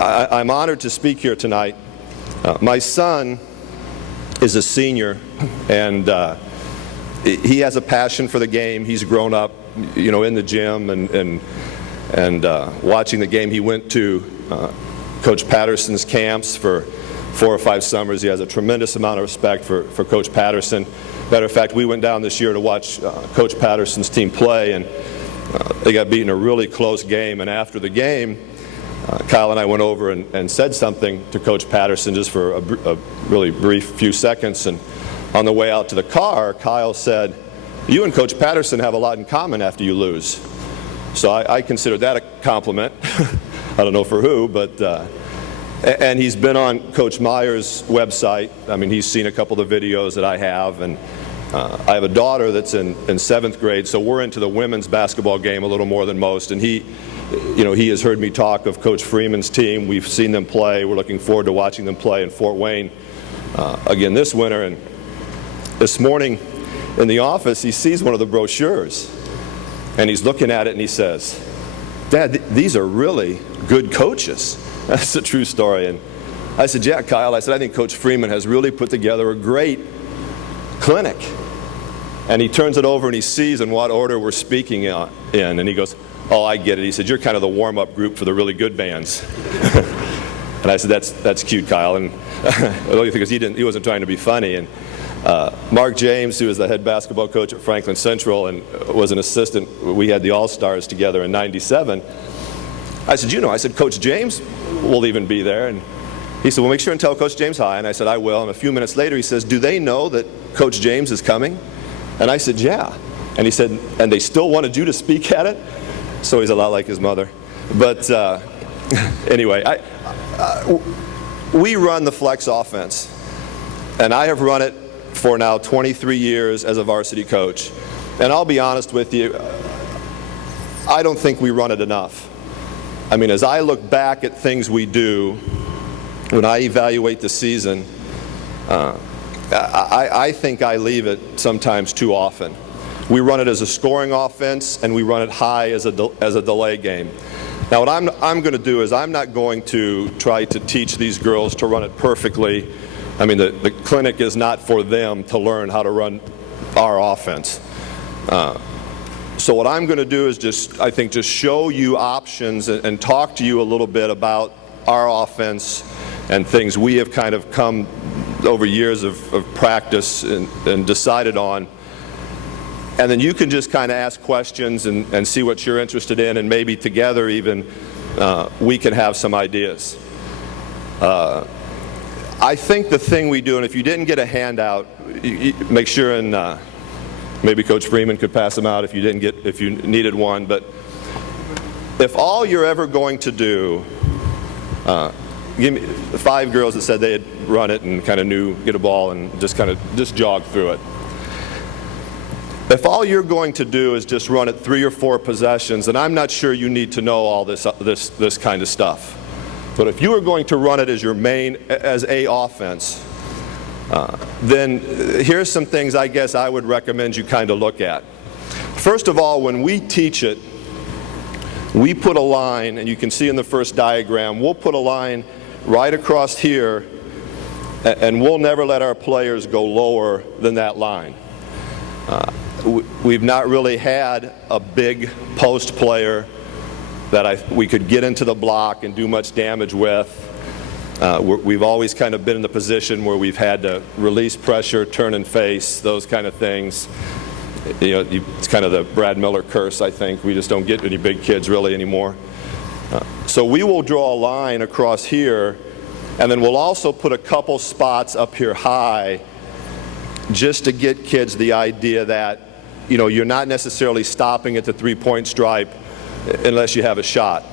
I'm honored to speak here tonight. My son is a senior, and he has a passion for the game. He's grown up, in the gym and watching the game. He went to Coach Patterson's camps for 4 or 5 summers. He has a tremendous amount of respect for Coach Patterson. Matter of fact, we went down this year to watch Coach Patterson's team play, and they got beaten in a really close game. And after the game, Kyle and I went over and said something to Coach Patterson just for a really brief few seconds. And on the way out to the car, Kyle said, "You and Coach Patterson have a lot in common after you lose." So I consider that a compliment. I don't know for who, but and he's been on Coach Meyer's website. I mean, he's seen a couple of the videos that I have, and I have a daughter that's in 7th grade, so we're into the women's basketball game a little more than most, and he has heard me talk of Coach Freeman's team. We've seen them play. We're looking forward to watching them play in Fort Wayne again this winter. And this morning in the office, he sees one of the brochures, and he's looking at it, and he says, "Dad, these are really good coaches." That's a true story. And I said, "Yeah, Kyle," I said, "I think Coach Freeman has really put together a great clinic." And he turns it over and he sees in what order we're speaking in, and he goes, "Oh, I get it." He said, "You're kind of the warm-up group for the really good bands." And I said, that's cute, Kyle." And because he wasn't trying to be funny. And Mark James, who was the head basketball coach at Franklin Central and was an assistant, we had the All-Stars together in '97. I said, "Coach James will even be there." And he said, "Well, make sure and tell Coach James hi." And I said, "I will." And a few minutes later, he says, "Do they know that Coach James is coming?" And I said, "Yeah." And he said, "And they still wanted you to speak at it?" So he's a lot like his mother. But anyway, we run the flex offense. And I have run it for now 23 years as a varsity coach. And I'll be honest with you, I don't think we run it enough. I mean, as I look back at things we do, when I evaluate the season, I think I leave it sometimes too often. We run it as a scoring offense, and we run it high as a delay game. Now, what I'm going to do is I'm not going to try to teach these girls to run it perfectly. I mean, the clinic is not for them to learn how to run our offense. So what I'm going to do is just show you options and talk to you a little bit about our offense and things we have kind of come over years of practice and decided on. And then you can just kind of ask questions and see what you're interested in, and maybe together even we can have some ideas. I think the thing we do, and if you didn't get a handout, make sure and maybe Coach Freeman could pass them out if you needed one. But if all you're ever going to do, give me 5 girls that said they had run it and kind of knew, get a ball and just jog through it. If all you're going to do is just run it 3 or 4 possessions, then I'm not sure you need to know all this kind of stuff. But if you are going to run it as your as a offense, then here's some things I guess I would recommend you kind of look at. First of all, when we teach it, we put a line, and you can see in the first diagram, we'll put a line right across here, and we'll never let our players go lower than that line. We've not really had a big post player that we could get into the block and do much damage with. We've always kind of been in the position where we've had to release pressure, turn and face, those kind of things. It's kind of the Brad Miller curse, I think. We just don't get any big kids really anymore. So we will draw a line across here, and then we'll also put a couple spots up here high just to get kids the idea that you're not necessarily stopping at the 3-point stripe unless you have a shot.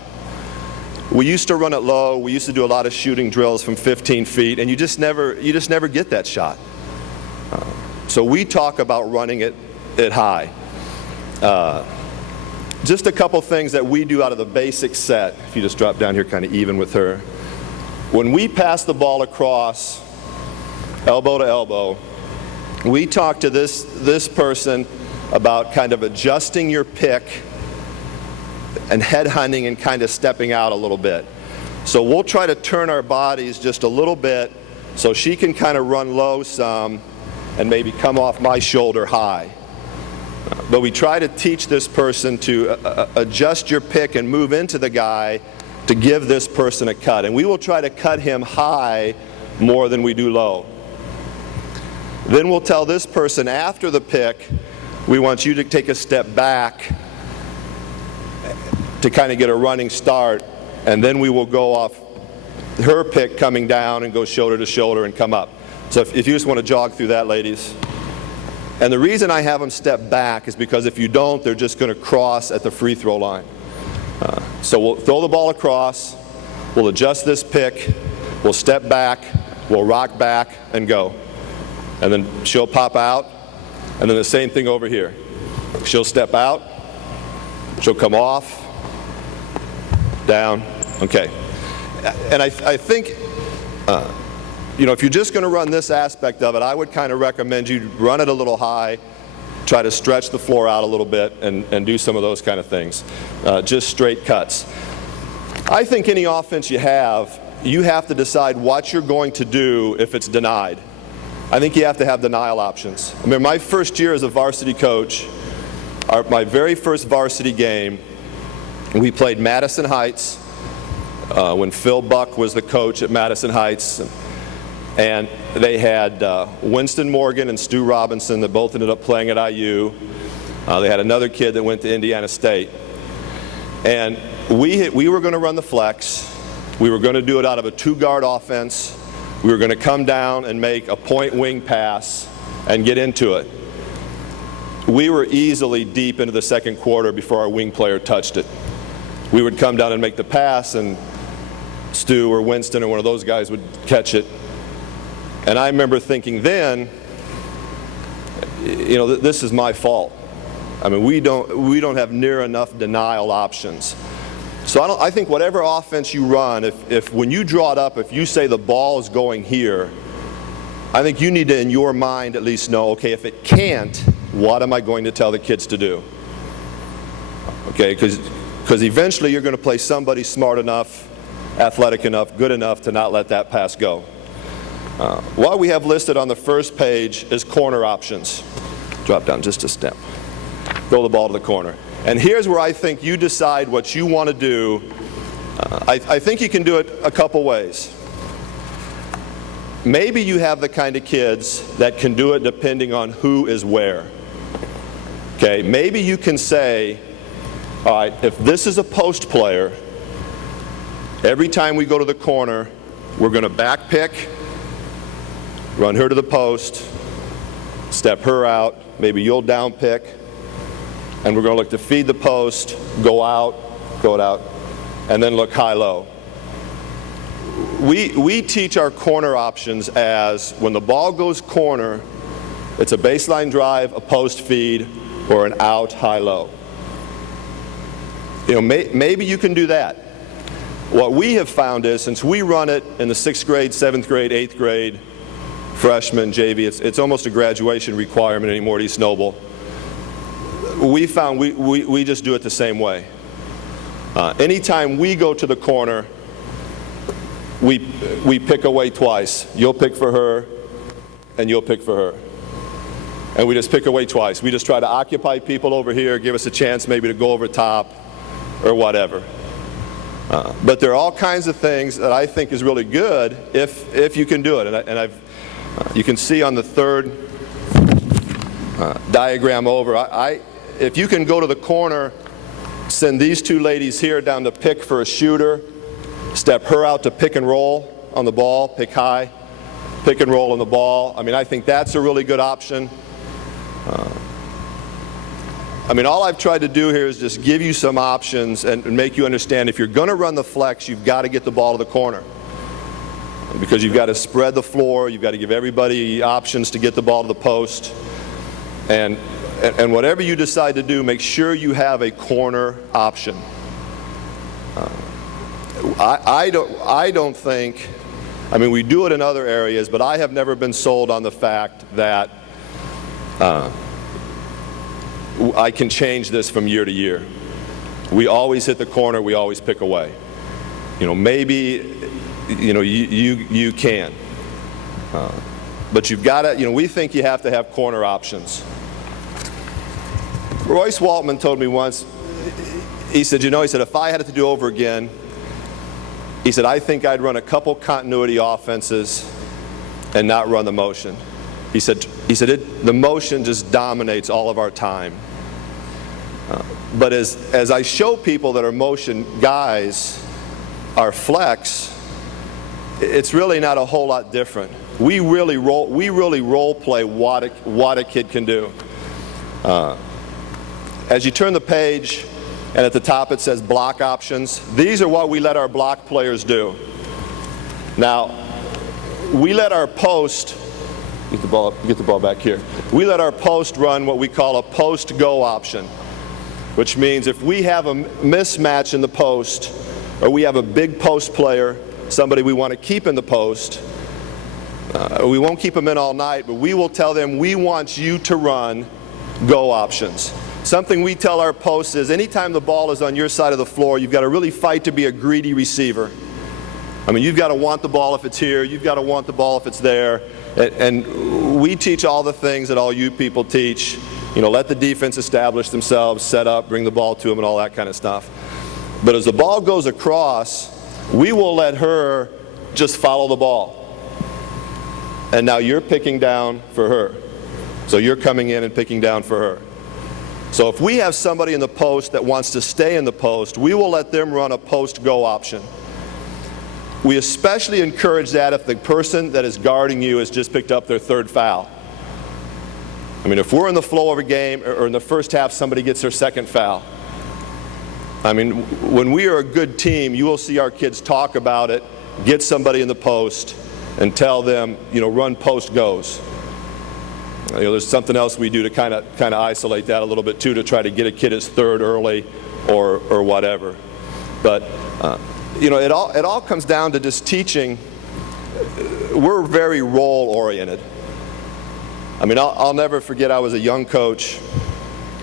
We used to run it low. We used to do a lot of shooting drills from 15 feet, and you just never get that shot. So we talk about running it high. Just a couple things that we do out of the basic set. If you just drop down here kind of even with her. When we pass the ball across, elbow to elbow, we talk to this person about kind of adjusting your pick and head hunting and kind of stepping out a little bit. So we'll try to turn our bodies just a little bit so she can kind of run low some and maybe come off my shoulder high. But we try to teach this person to adjust your pick and move into the guy to give this person a cut. And we will try to cut him high more than we do low. Then we'll tell this person after the pick, we want you to take a step back to kind of get a running start, and then we will go off her pick coming down and go shoulder to shoulder and come up. So if you just want to jog through that, ladies. And the reason I have them step back is because if you don't, they're just going to cross at the free throw line. So we'll throw the ball across, we'll adjust this pick, we'll step back, we'll rock back and go. And then she'll pop out, and then the same thing over here. She'll step out, she'll come off, down, okay. And I think, if you're just going to run this aspect of it, I would kind of recommend you run it a little high, try to stretch the floor out a little bit, and do some of those kind of things. Just straight cuts. I think any offense you have to decide what you're going to do if it's denied. I think you have to have denial options. I remember my first year as a varsity coach, my very first varsity game, we played Madison Heights when Phil Buck was the coach at Madison Heights. And they had Winston Morgan and Stu Robinson that both ended up playing at IU. They had another kid that went to Indiana State. And we were going to run the flex. We were going to do it out of a two-guard offense. We were going to come down and make a point wing pass and get into it. We were easily deep into the second quarter before our wing player touched it. We would come down and make the pass, and Stu or Winston or one of those guys would catch it. And I remember thinking then, this is my fault. I mean, we don't have near enough denial options. So I think whatever offense you run, if when you draw it up, if you say the ball is going here, I think you need to, in your mind, at least know, okay, if it can't, what am I going to tell the kids to do? Okay, because eventually you're going to play somebody smart enough, athletic enough, good enough to not let that pass go. What we have listed on the first page is corner options. Drop down just a step. Throw the ball to the corner. And here's where I think you decide what you want to do. I think you can do it a couple ways. Maybe you have the kind of kids that can do it depending on who is where. Okay, maybe you can say, all right, if this is a post player, every time we go to the corner, we're going to back pick, run her to the post, step her out, maybe you'll down pick, and we're going to look to feed the post, go out, and then look high-low. We teach our corner options as when the ball goes corner, it's a baseline drive, a post feed, or an out high-low. Maybe you can do that. What we have found is, since we run it in the 6th grade, 7th grade, 8th grade, freshman, JV, it's almost a graduation requirement anymore at East Noble. We found we just do it the same way. Anytime we go to the corner, we pick away twice. You'll pick for her, and you'll pick for her. And we just pick away twice. We just try to occupy people over here, give us a chance maybe to go over top or whatever. But there are all kinds of things that I think is really good if you can do it. You can see on the third diagram over, if you can go to the corner, send these two ladies here down to pick for a shooter, step her out to pick and roll on the ball, pick high, pick and roll on the ball. I mean, I think that's a really good option. All I've tried to do here is just give you some options and make you understand if you're going to run the flex, you've got to get the ball to the corner. Because you've got to spread the floor, you've got to give everybody options to get the ball to the post. And whatever you decide to do, make sure you have a corner option. I don't think, we do it in other areas, but I have never been sold on the fact that I can change this from year to year. We always hit the corner, we always pick away. maybe, you can. But you've got to, we think you have to have corner options. Royce Waltman told me once, he said, if I had it to do over again, he said, I think I'd run a couple continuity offenses and not run the motion. He said the motion just dominates all of our time. But as I show people that are motion guys our flex, it's really not a whole lot different. We really role play what a kid can do. As you turn the page, and at the top it says block options, these are what we let our block players do. Now, we let our post, get the ball back here. We let our post run what we call a post go option, which means if we have a mismatch in the post, or we have a big post player, somebody we want to keep in the post, we won't keep them in all night, but we will tell them, we want you to run go options. Something we tell our posts is, anytime the ball is on your side of the floor, you've got to really fight to be a greedy receiver. I mean, you've got to want the ball if it's here, you've got to want the ball if it's there. And we teach all the things that all you people teach. Let the defense establish themselves, set up, bring the ball to them, and all that kind of stuff. But as the ball goes across, we will let her just follow the ball. And now you're picking down for her. So you're coming in and picking down for her. So if we have somebody in the post that wants to stay in the post, we will let them run a post go option. We especially encourage that if the person that is guarding you has just picked up their third foul. I mean, if we're in the flow of a game, or in the first half somebody gets their second foul, I mean, when we are a good team, you will see our kids talk about it, get somebody in the post, and tell them, run post goes. There's something else we do to kind of isolate that a little bit too, to try to get a kid his third early, or whatever. But it all comes down to just teaching. We're very role oriented. I mean, I'll never forget, I was a young coach.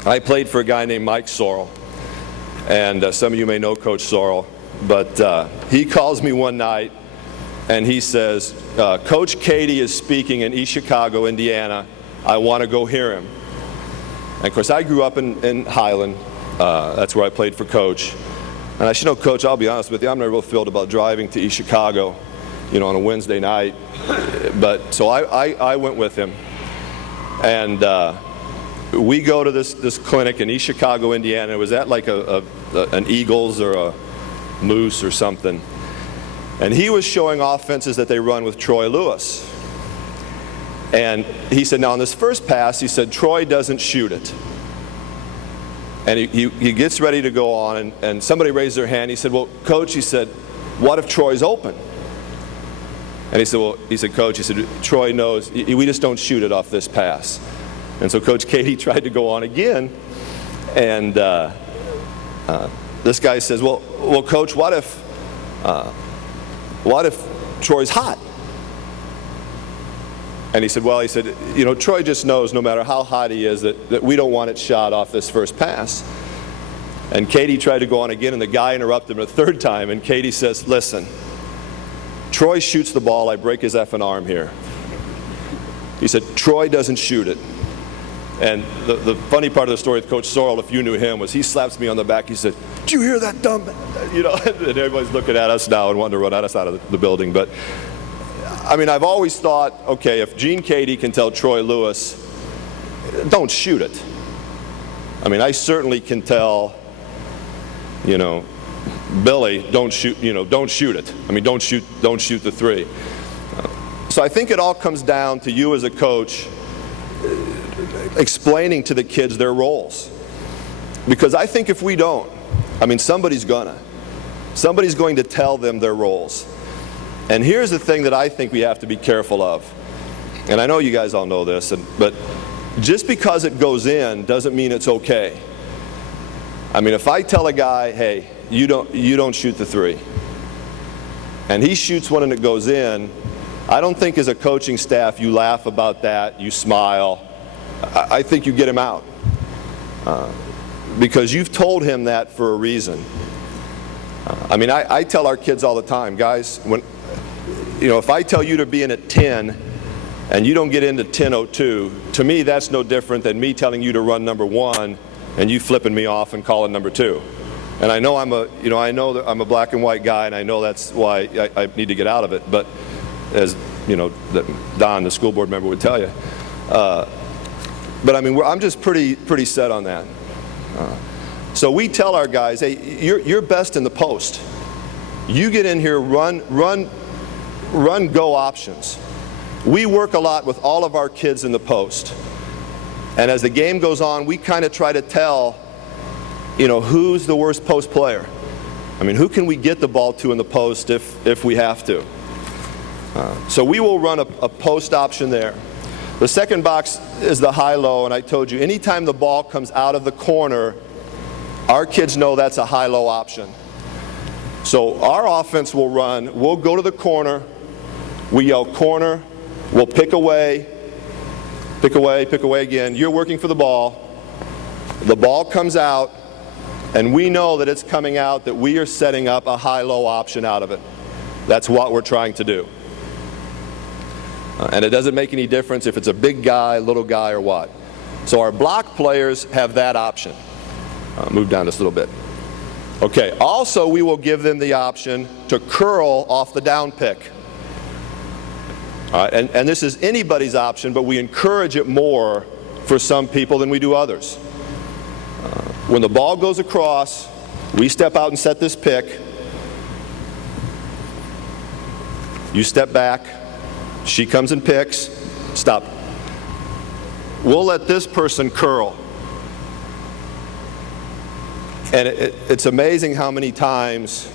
I played for a guy named Mike Sorrell. And some of you may know Coach Sorrell, but he calls me one night and he says, Coach Katie is speaking in East Chicago, Indiana. I want to go hear him. And of course, I grew up in Highland. That's where I played for Coach. And I said, Coach, I'll be honest with you, I'm not real thrilled about driving to East Chicago, on a Wednesday night. But so I went with him. And we go to this clinic in East Chicago, Indiana. It was at like an Eagles or a Moose or something. And he was showing offenses that they run with Troy Lewis. And he said, now on this first pass, he said, Troy doesn't shoot it. And he gets ready to go on, and somebody raised their hand. He said, well, Coach, he said, what if Troy's open? And he said, Coach, he said, Troy knows, we just don't shoot it off this pass. And so Coach Katie tried to go on again, and this guy says, well, Coach, what if Troy's hot? And he said, Troy just knows no matter how hot he is that we don't want it shot off this first pass. And Katie tried to go on again, and the guy interrupted him a third time, and Katie says, listen, Troy shoots the ball, I break his effing arm here. He said, Troy doesn't shoot it. And the funny part of the story with Coach Sorrell, if you knew him, was he slaps me on the back, he said, did you hear that dumb, and everybody's looking at us now and wanting to run us out of the building. But I mean, I've always thought, okay, if Gene Katie can tell Troy Lewis, don't shoot it. I mean, I certainly can tell, Billy, don't shoot it. I mean, don't shoot the three. So I think it all comes down to you as a coach explaining to the kids their roles. Because I think if we don't, I mean, somebody's going to tell them their roles. And here's the thing that I think we have to be careful of. And I know you guys all know this, but just because it goes in doesn't mean it's okay. I mean, if I tell a guy, hey, you don't shoot the three, and he shoots one and it goes in, I don't think as a coaching staff you laugh about that, you smile. I think you get him out. Because you've told him that for a reason. I mean, I tell our kids all the time, guys, if I tell you to be in at 10 and you don't get into 10:02, to me that's no different than me telling you to run number 1 and you flipping me off and calling number 2. And I know I know that I'm a black and white guy, and I know that's why I need to get out of it. But as Don, the school board member, would tell you. But I mean, I'm just pretty set on that. So we tell our guys, hey, you're best in the post. You get in here, run go options. We work a lot with all of our kids in the post. And as the game goes on, we kind of try to tell, who's the worst post player. I mean, who can we get the ball to in the post if we have to? So we will run a post option there. The second box is the high-low, and I told you, anytime the ball comes out of the corner, our kids know that's a high-low option. So our offense will run, we'll go to the corner, we yell corner, we'll pick away again. You're working for the ball comes out, and we know that it's coming out, that we are setting up a high-low option out of it. That's what we're trying to do. And it doesn't make any difference if it's a big guy, little guy, or what. So our block players have that option. Move down just a little bit. Okay, also we will give them the option to curl off the down pick. And this is anybody's option, but we encourage it more for some people than we do others. When the ball goes across, we step out and set this pick. You step back. She comes and picks. Stop. We'll let this person curl. And it's amazing how many times,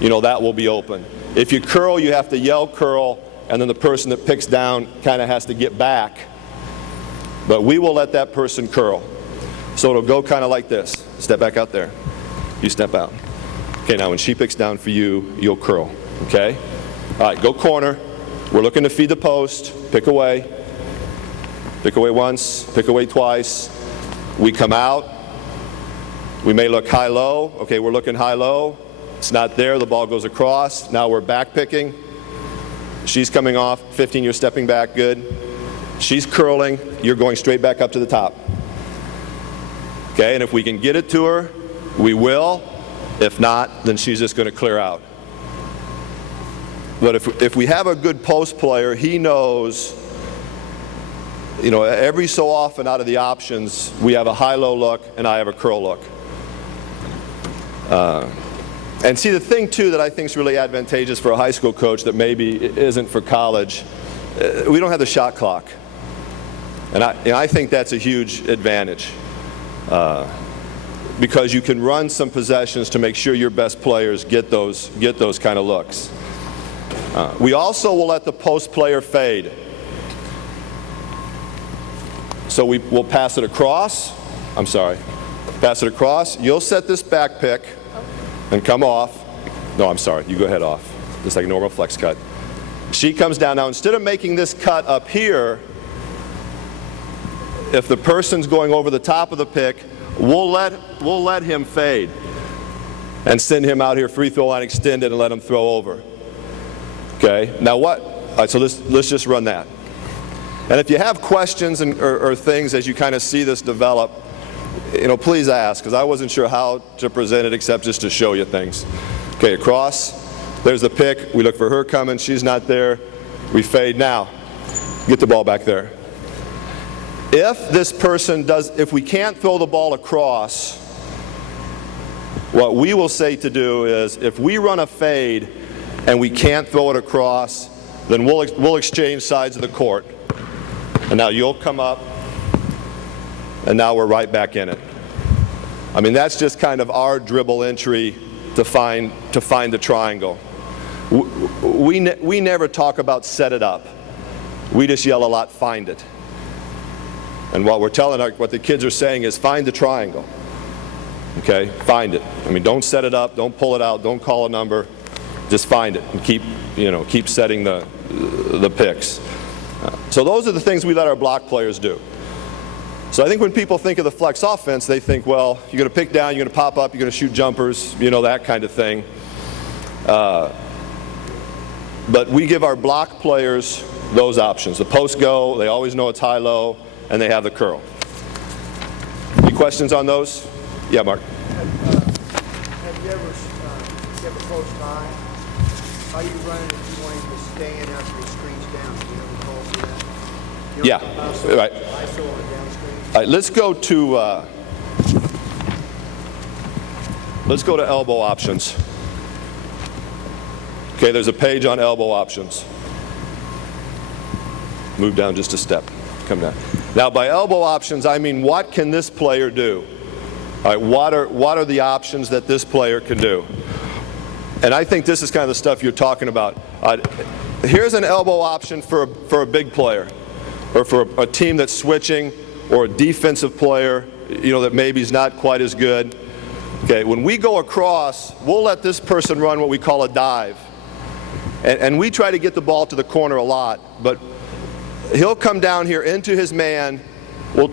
that will be open. If you curl, you have to yell curl, and then the person that picks down kind of has to get back. But we will let that person curl. So it'll go kind of like this. Step back out there. You step out. Okay, now when she picks down for you, you'll curl. Okay? All right, go corner. We're looking to feed the post. Pick away. Pick away once. Pick away twice. We come out. We may look high-low. Okay, we're looking high-low. It's not there. The ball goes across. Now we're back picking. She's coming off. 15, you're stepping back. Good. She's curling. You're going straight back up to the top. Okay, and if we can get it to her, we will. If not, then she's just going to clear out. But if we have a good post player, he knows, every so often out of the options, we have a high-low look and I have a curl look. And see, the thing, too, that I think is really advantageous for a high school coach that maybe isn't for college, we don't have the shot clock. And I think that's a huge advantage. Because you can run some possessions to make sure your best players get those kind of looks. We also will let the post player fade. So we'll pass it across. Pass it across. You'll set this back pick and come off. No, I'm sorry. You go ahead off. Just like a normal flex cut. She comes down. Now, instead of making this cut up here, if the person's going over the top of the pick, we'll let him fade and send him out here free throw line extended and let him throw over. Okay, now what? All right, so let's just run that. And if you have questions or things as you kind of see this develop, please ask, because I wasn't sure how to present it except just to show you things. Okay, across, there's the pick. We look for her coming. She's not there. We fade. Now, get the ball back there. If we can't throw the ball across, what we will say to do is, if we run a fade and we can't throw it across, then we'll exchange sides of the court. And now you'll come up, and now we're right back in it. I mean, that's just kind of our dribble entry to find the triangle. We never talk about set it up. We just yell a lot, find it. And what the kids are saying is find the triangle. Okay, find it. I mean, don't set it up, don't pull it out, don't call a number. Just find it and keep setting the picks. So those are the things we let our block players do. So I think when people think of the flex offense, they think, well, you're going to pick down, you're going to pop up, you're going to shoot jumpers, that kind of thing. But we give our block players those options. The post go, they always know it's high-low, and they have the curl. Any questions on those? Yeah, Mark. Have you ever coached high? How you running if you want him to stay in after he screens down? Do you ever call for that? Yeah, right. ISO on a down screen? All right, let's go to elbow options. Okay, there's a page on elbow options. Move down just a step. Come down. Now, by elbow options, I mean what can this player do? All right, what are the options that this player can do? And I think this is kind of the stuff you're talking about. Here's an elbow option for a big player, or for a team that's switching, or a defensive player, that maybe is not quite as good. Okay, when we go across, we'll let this person run what we call a dive. And we try to get the ball to the corner a lot, but he'll come down here into his man. We'll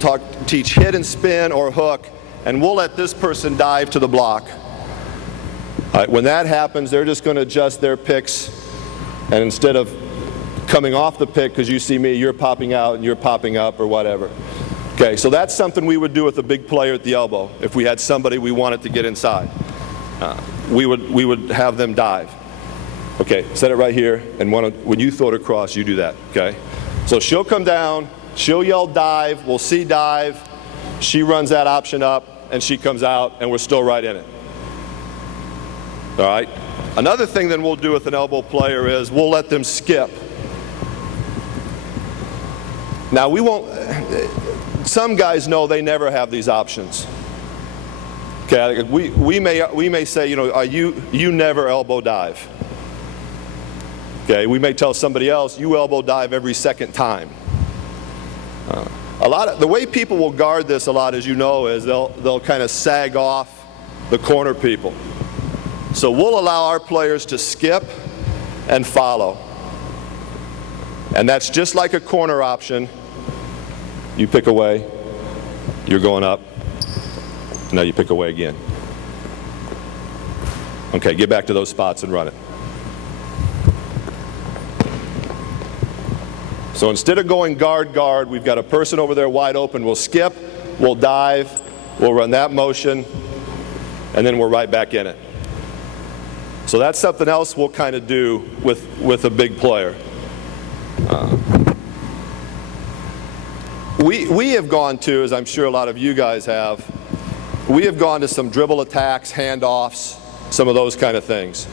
teach hit and spin or hook, and we'll let this person dive to the block. All right, when that happens, they're just going to adjust their picks, and instead of coming off the pick because you see me, you're popping out and you're popping up or whatever. Okay, so that's something we would do with a big player at the elbow. If we had somebody we wanted to get inside, we would have them dive. Okay, set it right here, and when you throw it across, you do that, okay? So she'll come down, she'll yell dive, we'll see dive, she runs that option up, and she comes out, and we're still right in it. All right? Another thing then we'll do with an elbow player is we'll let them skip. Now we won't, some guys know they never have these options. Okay, we may say, you never elbow dive. Okay, we may tell somebody else, you elbow dive every second time. The way people will guard this a lot, as you know, is they'll kind of sag off the corner people. So we'll allow our players to skip and follow. And that's just like a corner option. You pick away, you're going up, now you pick away again. Okay, get back to those spots and run it. So instead of going guard, we've got a person over there wide open. We'll skip, we'll dive, we'll run that motion, and then we're right back in it. So that's something else we'll kind of do with a big player. We have gone to, as I'm sure a lot of you guys have, we have gone to some dribble attacks, handoffs, some of those kind of things.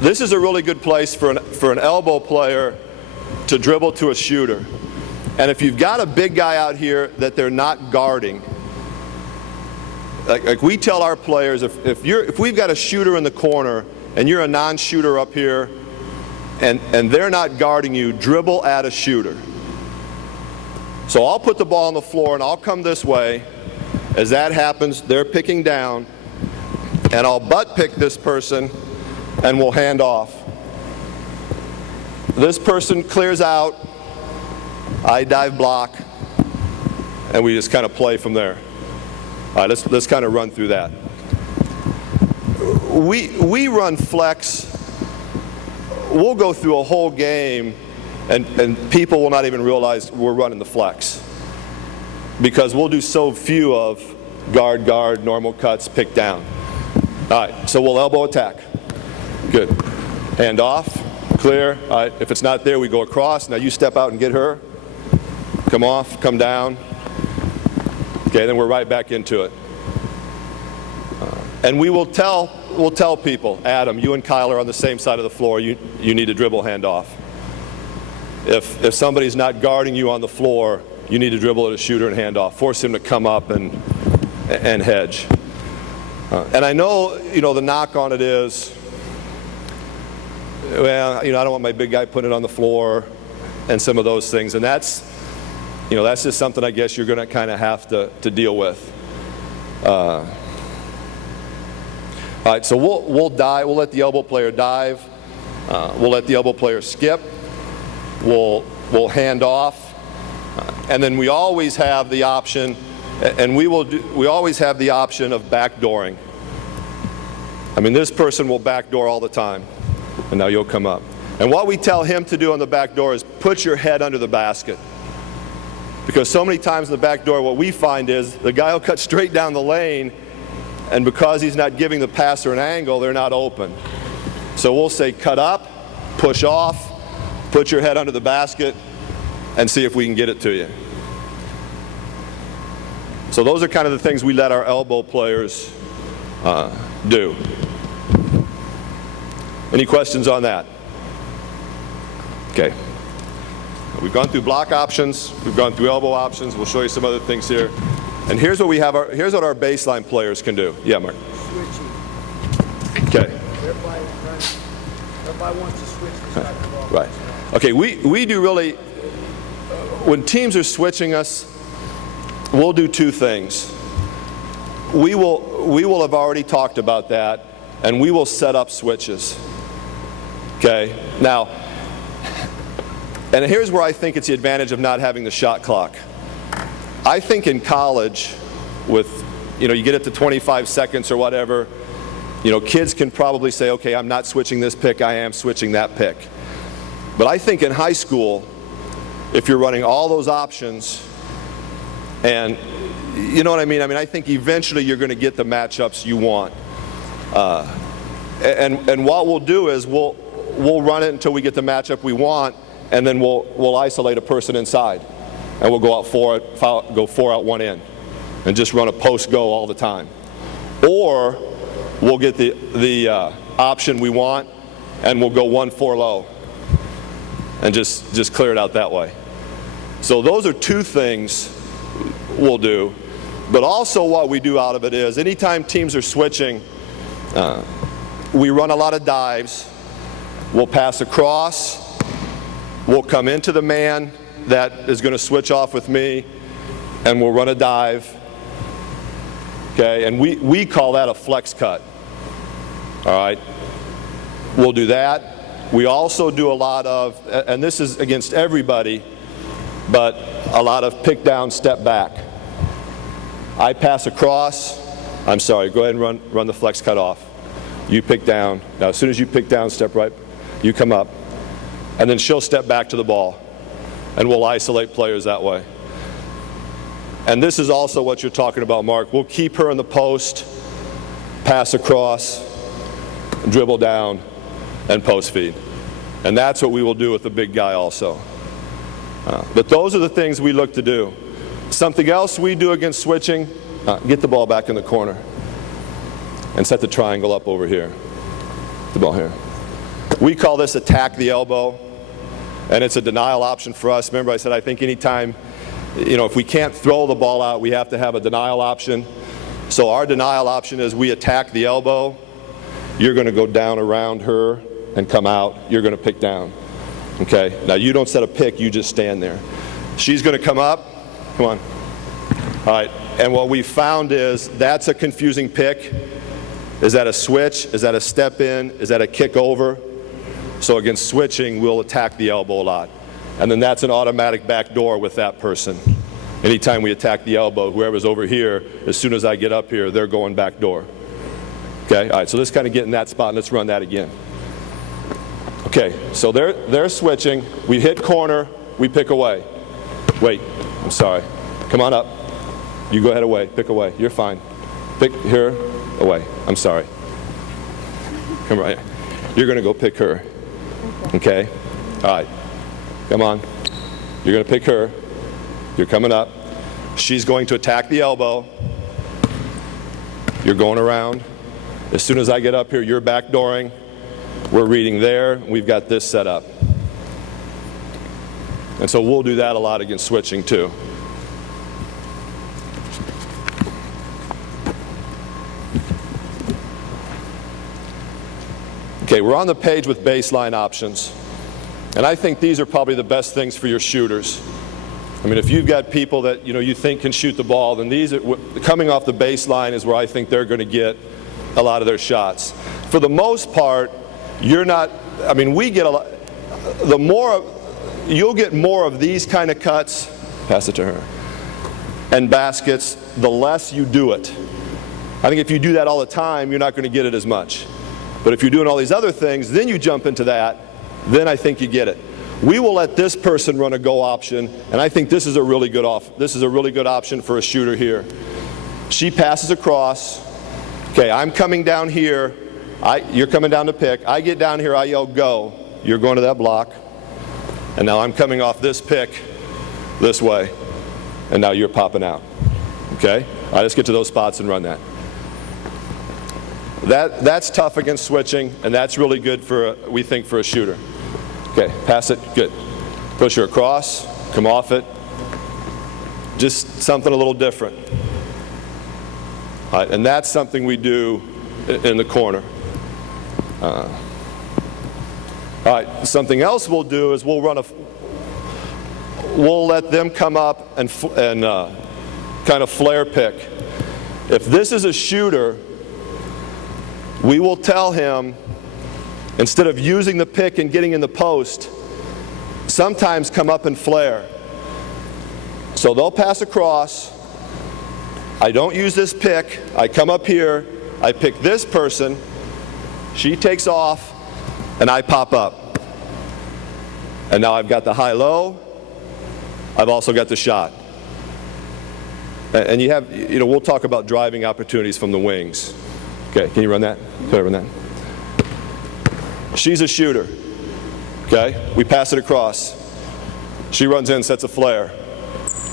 This is a really good place for an elbow player to dribble to a shooter. And if you've got a big guy out here that they're not guarding, like we tell our players, if we've got a shooter in the corner and you're a non-shooter up here and they're not guarding you, dribble at a shooter. So I'll put the ball on the floor and I'll come this way. As that happens, they're picking down, and I'll butt pick this person and we'll hand off. This person clears out, I dive block, and we just kind of play from there. All right, let's kind of run through that. We run flex. We'll go through a whole game, and people will not even realize we're running the flex, because we'll do so few of guard, normal cuts, pick down. All right, so we'll elbow attack. Good. Hand off. Clear. All right, if it's not there, we go across. Now you step out and get her. Come off, come down. Okay, then we're right back into it. And we'll tell people, Adam, you and Kyle are on the same side of the floor. You need to dribble hand off. If somebody's not guarding you on the floor, you need to dribble at a shooter and hand off. Force him to come up and hedge. And I know, the knock on it is, well, I don't want my big guy putting it on the floor and some of those things. And that's just something I guess you're going to kind of have to deal with. All right, so we'll dive. We'll let the elbow player dive. We'll let the elbow player skip. We'll hand off. And then we always have the option, and we always have the option of backdooring. I mean, this person will backdoor all the time. And now you'll come up. And what we tell him to do on the back door is put your head under the basket. Because so many times in the back door, what we find is the guy will cut straight down the lane, and because he's not giving the passer an angle, they're not open. So we'll say cut up, push off, put your head under the basket, and see if we can get it to you. So those are kind of the things we let our elbow players do. Any questions on that? Okay. We've gone through block options, we've gone through elbow options, we'll show you some other things here. And here's what we have, here's what our baseline players can do. Yeah, Mark. Switching. Okay. Everybody wants to switch the side of the ball. Right. Okay, we do really, when teams are switching us, we'll do two things. We will have already talked about that, and we will set up switches. Okay? Now, and here's where I think it's the advantage of not having the shot clock. I think in college, with, you get it to 25 seconds or whatever, kids can probably say, okay, I'm not switching this pick, I am switching that pick. But I think in high school, if you're running all those options, and you know what I mean? I mean, I think eventually you're going to get the matchups you want. And what we'll do is we'll run it until we get the matchup we want, and then we'll isolate a person inside, and we'll go out go 4 out 1 in, and just run a post go all the time. Or we'll get the option we want, and we'll go 1-4 low, and just clear it out that way. So those are two things we'll do. But also what we do out of it is anytime teams are switching, we run a lot of dives. We'll pass across. We'll come into the man that is going to switch off with me, and we'll run a dive. Okay, and we call that a flex cut. All right, we'll do that. We also do a lot of, and this is against everybody, but a lot of pick down, step back. I pass across. I'm sorry, go ahead and run the flex cut off. You pick down. Now as soon as you pick down, step right, you come up. And then she'll step back to the ball. And we'll isolate players that way. And this is also what you're talking about, Mark. We'll keep her in the post, pass across, dribble down, and post feed. And that's what we will do with the big guy also. But those are the things we look to do. Something else we do against switching, get the ball back in the corner and set the triangle up over here. The ball here. We call this attack the elbow, and it's a denial option for us. Remember I said I think anytime, if we can't throw the ball out, we have to have a denial option. So our denial option is we attack the elbow. You're going to go down around her and come out. You're going to pick down. Okay? Now you don't set a pick, you just stand there. She's going to come up. Come on. All right. And what we found is that's a confusing pick. Is that a switch? Is that a step in? Is that a kick over? So against switching, we'll attack the elbow a lot. And then that's an automatic back door with that person. Anytime we attack the elbow, whoever's over here, as soon as I get up here, they're going back door. Okay? All right, so let's kind of get in that spot, and let's run that again. Okay, so they're switching. We hit corner. We pick away. Wait, I'm sorry. Come on up. You go ahead away. Pick away. You're fine. Pick here, away. I'm sorry. Come right. You're going to go pick her. Okay? All right. Come on. You're going to pick her. You're coming up. She's going to attack the elbow. You're going around. As soon as I get up here, you're backdooring. We're reading there. We've got this set up. And so we'll do that a lot against switching too. Okay, we're on the page with baseline options. And I think these are probably the best things for your shooters. I mean, if you've got people that you think can shoot the ball, then these are, coming off the baseline is where I think they're going to get a lot of their shots. For the most part, you're not, I mean, we get a lot, you'll get more of these kind of cuts, pass it to her, and baskets, the less you do it. I think if you do that all the time, you're not going to get it as much. But if you're doing all these other things, then you jump into that, then I think you get it. We will let this person run a go option, and I think this is a really good option for a shooter here. She passes across. Okay, I'm coming down here. You're coming down to pick. I get down here, I yell go. You're going to that block. And now I'm coming off this pick this way. And now you're popping out. Okay? I just get to those spots and run that. That's tough against switching, and that's really good we think, for a shooter. Okay, pass it, good. Push her across, come off it. Just something a little different. All right, and that's something we do in the corner. All right, something else we'll do is we'll let them come up and kind of flare pick. If this is a shooter, we will tell him, instead of using the pick and getting in the post, sometimes come up and flare. So they'll pass across. I don't use this pick. I come up here. I pick this person. She takes off, and I pop up. And now I've got the high-low. I've also got the shot. And we'll talk about driving opportunities from the wings. Okay, can you run that? Can I run that? She's a shooter. Okay, we pass it across. She runs in, sets a flare.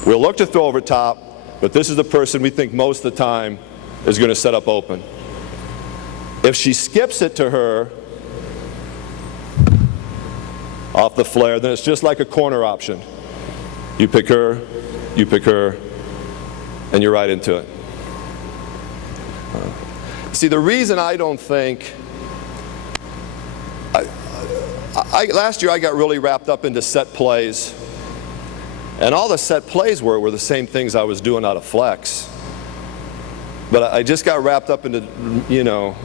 We'll look to throw over top, but this is the person we think most of the time is going to set up open. If she skips it to her off the flare, then it's just like a corner option. You pick her, and you're right into it. See, the reason I don't think, last year I got really wrapped up into set plays, and all the set plays were the same things I was doing out of flex. But I just got wrapped up into,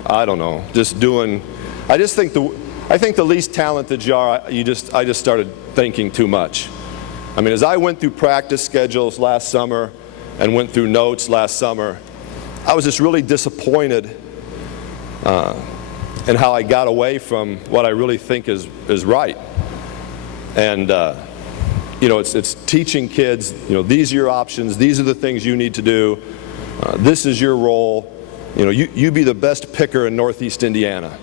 I don't know, I think the least talented you are, I just started thinking too much. I mean, as I went through practice schedules last summer and went through notes last summer, I was just really disappointed in how I got away from what I really think is right. And it's teaching kids, these are your options, these are the things you need to do, this is your role. You be the best picker in Northeast Indiana.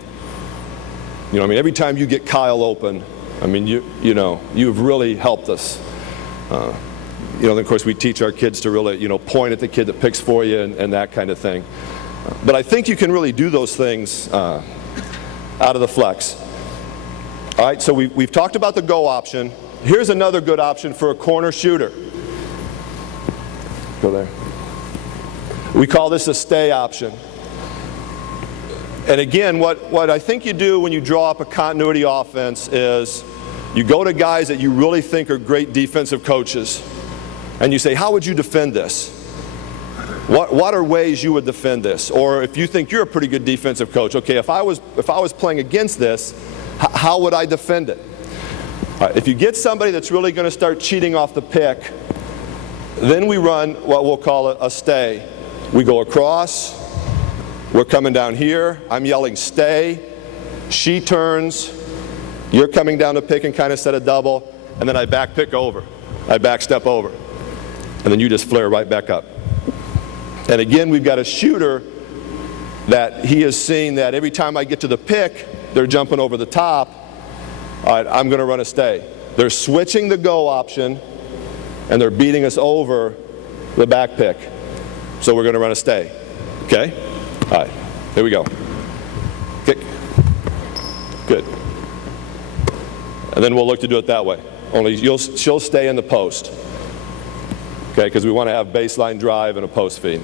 Every time you get Kyle open, you've really helped us. Of course, we teach our kids to really, point at the kid that picks for you and that kind of thing. But I think you can really do those things out of the flex. All right, so we've talked about the go option. Here's another good option for a corner shooter. Go there. We call this a stay option. And again, what I think you do when you draw up a continuity offense is you go to guys that you really think are great defensive coaches, and you say, how would you defend this? What are ways you would defend this? Or if you think you're a pretty good defensive coach, okay, if I was playing against this, how would I defend it? If you get somebody that's really going to start cheating off the pick, then we run what we'll call a stay. We go across, we're coming down here, I'm yelling stay, she turns, you're coming down to pick and kind of set a double, and then I back pick over, I back step over, and then you just flare right back up. And again, we've got a shooter that he has seen that every time I get to the pick, they're jumping over the top. All right, I'm going to run a stay. They're switching the go option, and they're beating us over the back pick. So we're going to run a stay. Okay? All right, here we go. Kick. Good. And then we'll look to do it that way. Only she'll stay in the post. Okay, because we want to have baseline drive and a post feed.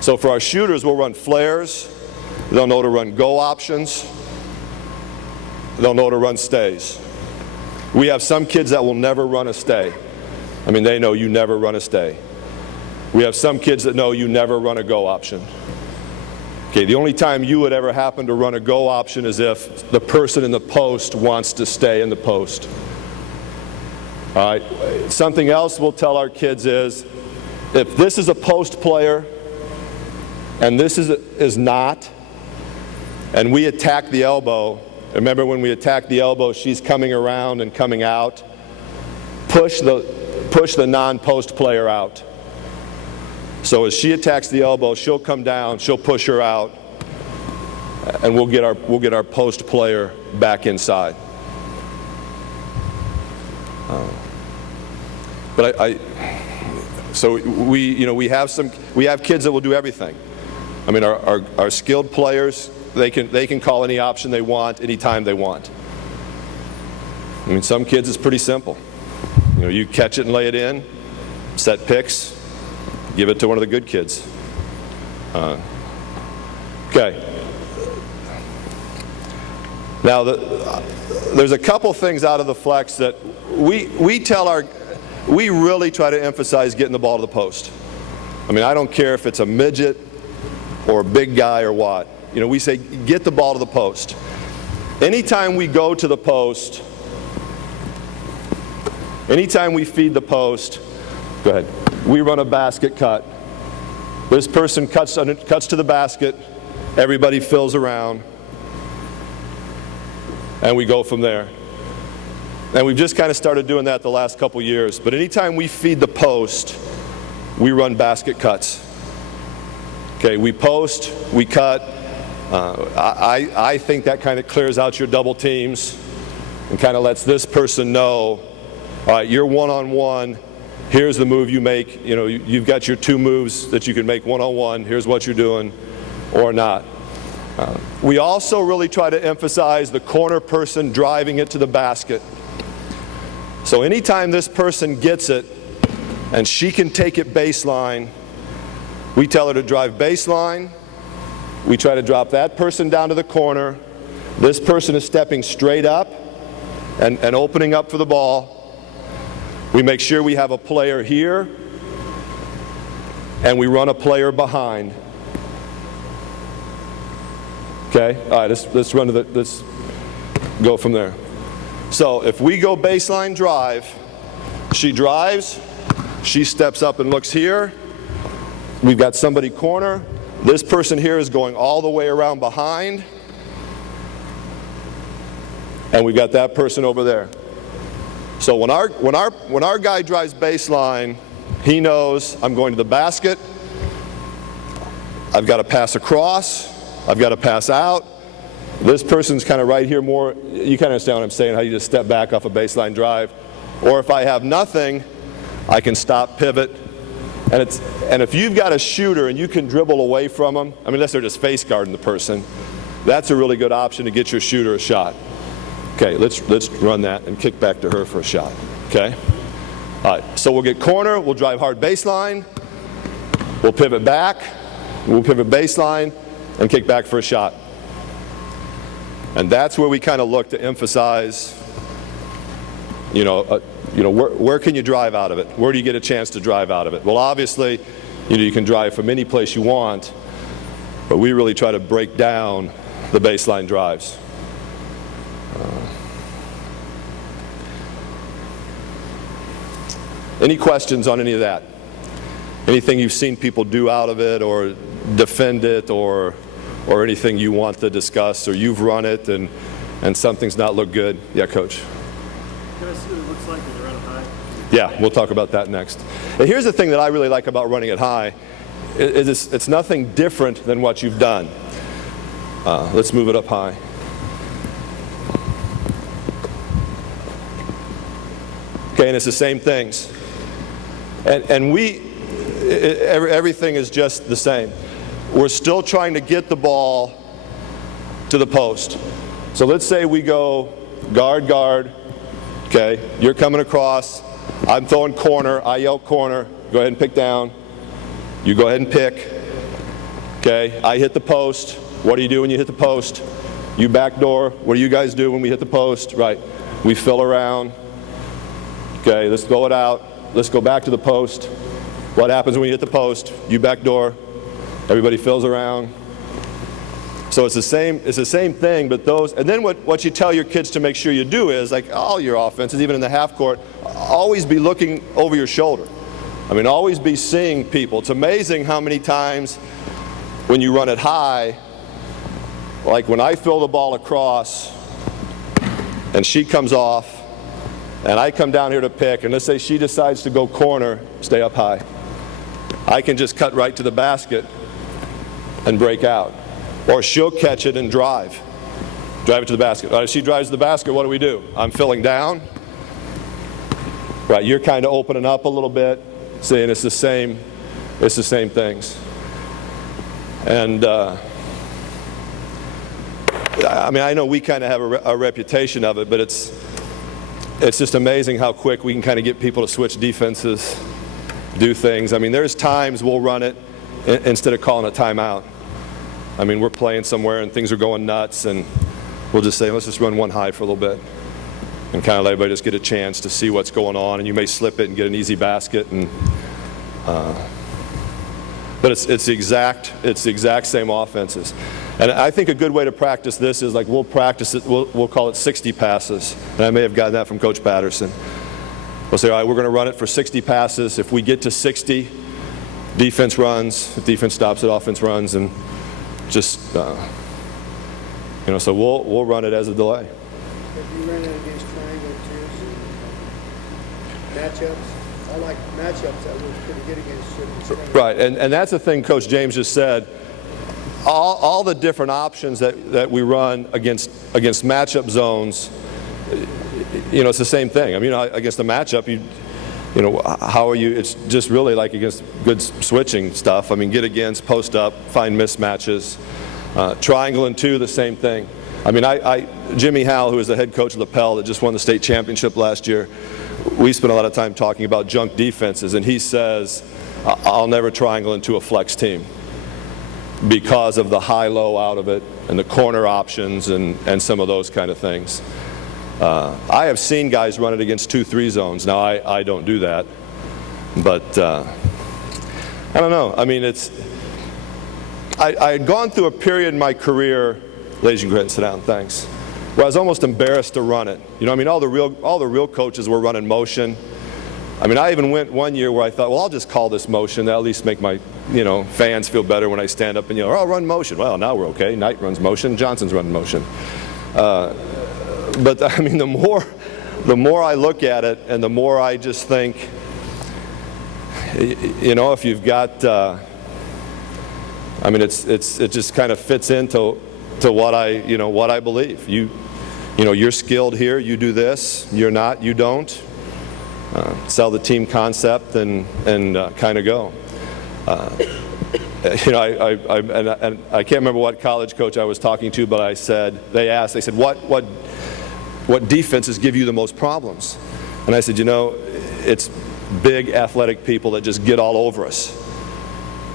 So for our shooters, we'll run flares. They'll know to run go options. They'll know to run stays. We have some kids that will never run a stay. They know you never run a stay. We have some kids that know you never run a go option. Okay, the only time you would ever happen to run a go option is if the person in the post wants to stay in the post. All right, something else we'll tell our kids is, if this is a post player, and this is not, and we attack the elbow. Remember when we attack the elbow, she's coming around and coming out. Push the non-post player out. So as she attacks the elbow, she'll come down, she'll push her out, and we'll get our post player back inside. But so we have kids that will do everything. I mean, our skilled players, they can call any option they want, anytime they want. I mean, some kids it's pretty simple. You catch it and lay it in, set picks, give it to one of the good kids. Okay. Now, there's a couple things out of the flex that we really try to emphasize getting the ball to the post. I mean, I don't care if it's a midget or a big guy or what. We say get the ball to the post. Anytime we go to the post, anytime we feed the post, go ahead, we run a basket cut. This person cuts to the basket, everybody fills around, and we go from there. And we've just kind of started doing that the last couple years. But anytime we feed the post, we run basket cuts. Okay, we post, we cut. I think that kind of clears out your double teams and kind of lets this person know, all right, you're one-on-one. Here's the move you make. You've got your two moves that you can make one-on-one. Here's what you're doing or not. We also really try to emphasize the corner person driving it to the basket. So anytime this person gets it and she can take it baseline, we tell her to drive baseline. We try to drop that person down to the corner. This person is stepping straight up and opening up for the ball. We make sure we have a player here, and we run a player behind. Okay, all right, let's go from there. So if we go baseline drive, she drives, she steps up and looks here. We've got somebody corner. This person here is going all the way around behind. And we've got that person over there. So when our guy drives baseline, he knows I'm going to the basket. I've got to pass across. I've got to pass out. This person's kind of right here more. You kind of understand what I'm saying, how you just step back off a baseline drive. Or if I have nothing, I can stop, pivot. And if you've got a shooter and you can dribble away from them, I mean, unless they're just face guarding the person, that's a really good option to get your shooter a shot. Okay, let's run that and kick back to her for a shot. Okay? All right, so we'll get corner, we'll drive hard baseline, we'll pivot back, we'll pivot baseline, and kick back for a shot. And that's where we kind of look to emphasize, where can you drive out of it? Where do you get a chance to drive out of it? Well, obviously, you can drive from any place you want, but we really try to break down the baseline drives. Any questions on any of that? Anything you've seen people do out of it or defend it or anything you want to discuss, or you've run it and something's not looked good? Yeah, Coach. Can I see what it looks like when you run it high? Yeah, we'll talk about that next. And here's the thing that I really like about running it high. It's nothing different than what you've done. Let's move it up high. Okay, and it's the same things. And everything is just the same. We're still trying to get the ball to the post. So let's say we go guard, guard. Okay, you're coming across. I'm throwing corner. I yell corner. Go ahead and pick down. You go ahead and pick. Okay, I hit the post. What do you do when you hit the post? You backdoor. What do you guys do when we hit the post? Right, we fill around. Okay, let's throw it out. Let's go back to the post. What happens when you hit the post? You backdoor. Everybody fills around. So it's the same thing, but those, and then what you tell your kids to make sure you do is, like all your offenses, even in the half court, always be looking over your shoulder. I mean, always be seeing people. It's amazing how many times when you run it high, like when I throw the ball across and she comes off and I come down here to pick, and let's say she decides to go corner, stay up high, I can just cut right to the basket and break out. Or she'll catch it and drive it to the basket. If she drives to the basket, what do? I'm filling down. Right, you're kind of opening up a little bit, saying it's the same things. And I mean, I know we kind of have a reputation of it, but it's just amazing how quick we can kind of get people to switch defenses, do things. I mean, there's times we'll run it instead of calling a timeout. I mean, we're playing somewhere and things are going nuts, and we'll just say, let's just run one high for a little bit and kind of let everybody just get a chance to see what's going on, and you may slip it and get an easy basket. And but it's the exact same offenses. And I think a good way to practice this is, like, we'll practice it, we'll call it 60 passes. And I may have gotten that from Coach Patterson. We'll say, all right, we're going to run it for 60 passes. If we get to 60, defense runs. If defense stops it, offense runs. And just, so we'll run it as a delay. Have you run it against triangle twos and matchups? I like matchups that work pretty good against certain. Right, and that's the thing Coach James just said. All the different options that we run against matchup zones, it's the same thing. I mean, against the matchup, how are you? It's just really like against good switching stuff. I mean, get against, post up, find mismatches. Triangle and two, the same thing. I mean, Jimmy Howell, who is the head coach of the Pell that just won the state championship last year, we spent a lot of time talking about junk defenses, and he says, I'll never triangle into a flex team because of the high-low out of it and the corner options and some of those kind of things. I have seen guys run it against 2-3 zones. Now, I don't do that, but I don't know. I mean, I had gone through a period in my career, ladies and gentlemen, sit down, thanks, where I was almost embarrassed to run it. I mean, all the real coaches were running motion. I mean, I even went one year where I thought, well, I'll just call this motion. That'll at least make my, fans feel better when I stand up and yell, I'll run motion. Well, now we're okay. Knight runs motion. Johnson's running motion. But I mean, the more I look at it, and the more I just think, if you've got, I mean, it just kind of fits into what I believe. You're skilled here. You do this. You're not. You don't. Sell the team concept and kind of go. I can't remember what college coach I was talking to, but they said, what defenses give you the most problems? And I said, it's big athletic people that just get all over us.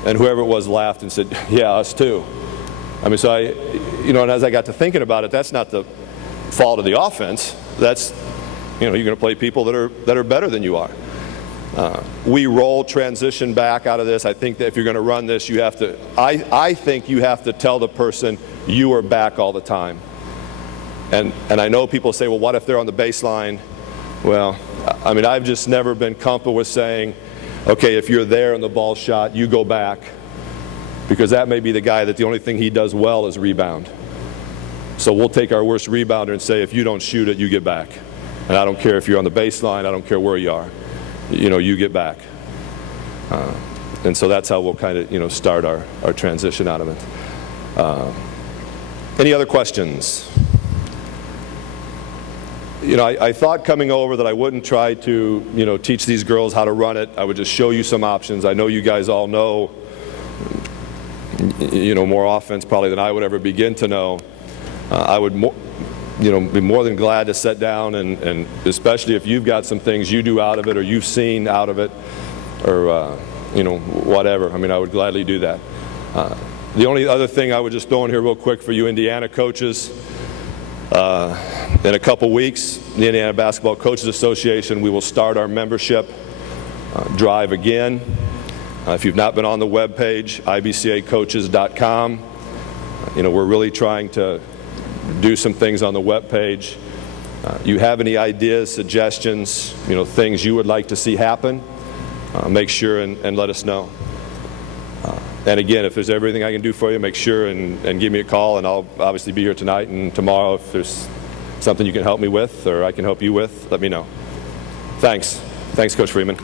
And whoever it was laughed and said, yeah, us too. I mean, so and as I got to thinking about it, that's not the fault of the offense. That's, you're going to play people that are better than you are. We roll transition back out of this. I think that if you're going to run this, you have to, I think you have to tell the person you are back all the time. And I know people say, well, what if they're on the baseline? Well, I mean, I've just never been comfortable with saying, okay, if you're there and the ball's shot, you go back. Because that may be the guy that the only thing he does well is rebound. So we'll take our worst rebounder and say, if you don't shoot it, you get back. And I don't care if you're on the baseline, I don't care where you are. You get back. And so that's how we'll kind of, start our transition out of it. Any other questions? I thought coming over that I wouldn't try to, teach these girls how to run it. I would just show you some options. I know you guys all know, more offense probably than I would ever begin to know. I would be more than glad to sit down and especially if you've got some things you do out of it or you've seen out of it or, whatever. I mean, I would gladly do that. The only other thing I would just throw in here real quick for you Indiana coaches, in a couple weeks, the Indiana Basketball Coaches Association, we will start our membership drive again. If you've not been on the webpage, ibcacoaches.com, we're really trying to do some things on the webpage. You have any ideas, suggestions, things you would like to see happen, make sure and let us know. And again, if there's everything I can do for you, make sure and give me a call, and I'll obviously be here tonight and tomorrow. If there's something you can help me with or I can help you with, let me know. Thanks. Thanks, Coach Freeman.